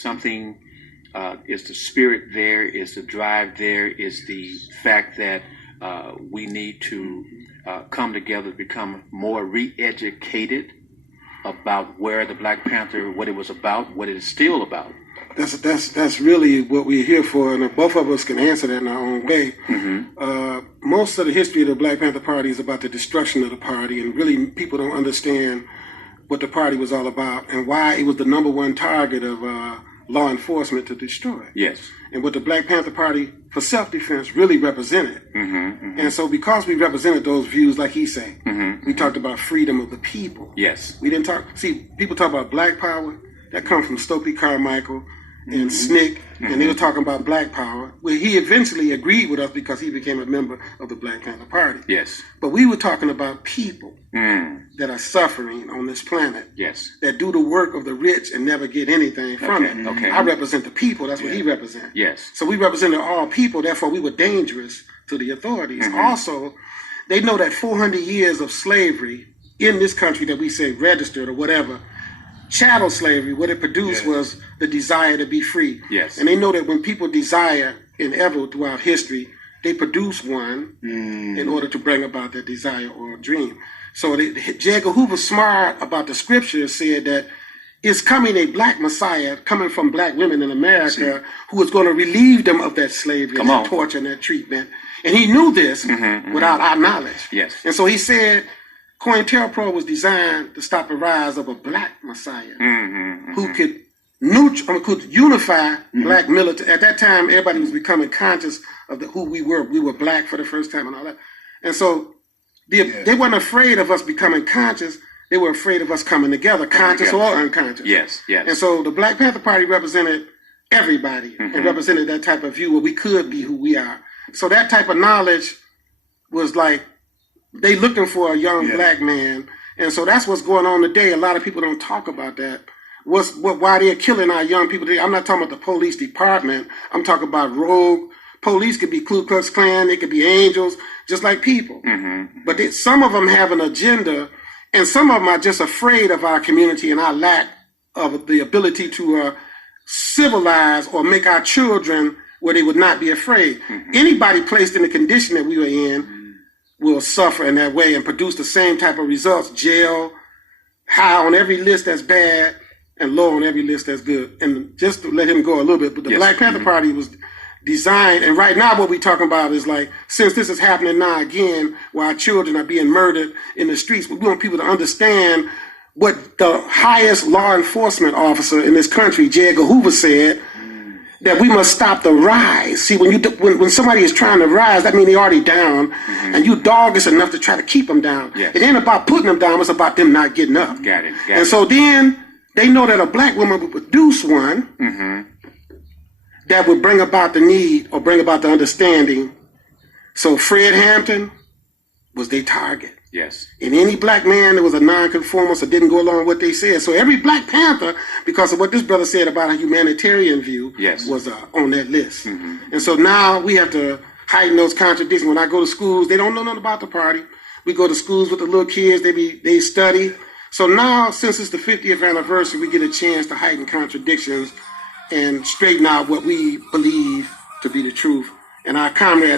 something, is the spirit there, is the drive there, is the fact that we need to come together, become more re-educated about where the Black Panther, what it was about, what it is still about. That's really what we're here for, and both of us can answer that in our own way. Most of the history of the Black Panther Party is about the destruction of the party, and really people don't understand what the party was all about and why it was the #1 target of law enforcement to destroy. Yes. And what the Black Panther Party for self-defense really represented. And so because we represented those views, like he said, we talked about freedom of the people. Yes. We didn't talk, see, people talk about black power, that comes from Stokely Carmichael and SNCC, and they were talking about black power. Well, he eventually agreed with us because he became a member of the Black Panther Party. Yes. But we were talking about people that are suffering on this planet. Yes. That do the work of the rich and never get anything from it. Okay. I represent the people. That's what he represents. Yes. So we represented all people. Therefore, we were dangerous to the authorities. Also, they know that 400 years of slavery in this country that we say registered or whatever, chattel slavery, what it produced was the desire to be free. Yes. And they know that when people desire in ever throughout history, they produce one in order to bring about that desire or dream. So J. Edgar Hoover, smart about the scriptures, said that it's coming a black Messiah coming from black women in America who is going to relieve them of that slavery, and that torture, and that treatment. And he knew this without our knowledge. Yes. And so he said, COINTELPRO was designed to stop the rise of a black Messiah who could unify black military. At that time, everybody was becoming conscious of who we were. We were black for the first time and all that. And so they weren't afraid of us becoming conscious. They were afraid of us coming together, conscious or unconscious. Yes, yes. And so the Black Panther Party represented everybody and represented that type of view where we could be who we are. So that type of knowledge was like, they looking for a young black man. And so that's what's going on today. A lot of people don't talk about that. Why they're killing our young people today. I'm not talking about the police department. I'm talking about rogue. Police could be Ku Klux Klan. They could be angels, just like people. But some of them have an agenda, and some of them are just afraid of our community and our lack of the ability to civilize or make our children where they would not be afraid. Anybody placed in the condition that we were in will suffer in that way and produce the same type of results. Jail, high on every list that's bad, and low on every list that's good. And just to let him go a little bit, but the Black Panther Party was designed, and right now what we're talking about is like, since this is happening now again, where our children are being murdered in the streets, we want people to understand what the highest law enforcement officer in this country, J. Edgar Hoover, said, that we must stop the rise. See, when somebody is trying to rise, that means they're already down, and you dogged enough to try to keep them down. Yes. It ain't about putting them down, it's about them not getting up. Got it. And so then they know that a black woman would produce one that would bring about the need or bring about the understanding. So Fred Hampton was their target. Yes. And any black man that was a nonconformist or didn't go along with what they said. So every Black Panther, because of what this brother said about a humanitarian view, was on that list. And so now we have to heighten those contradictions. When I go to schools, they don't know nothing about the party. We go to schools with the little kids, they study. So now, since it's the 50th anniversary, we get a chance to heighten contradictions and straighten out what we believe to be the truth. And our comrades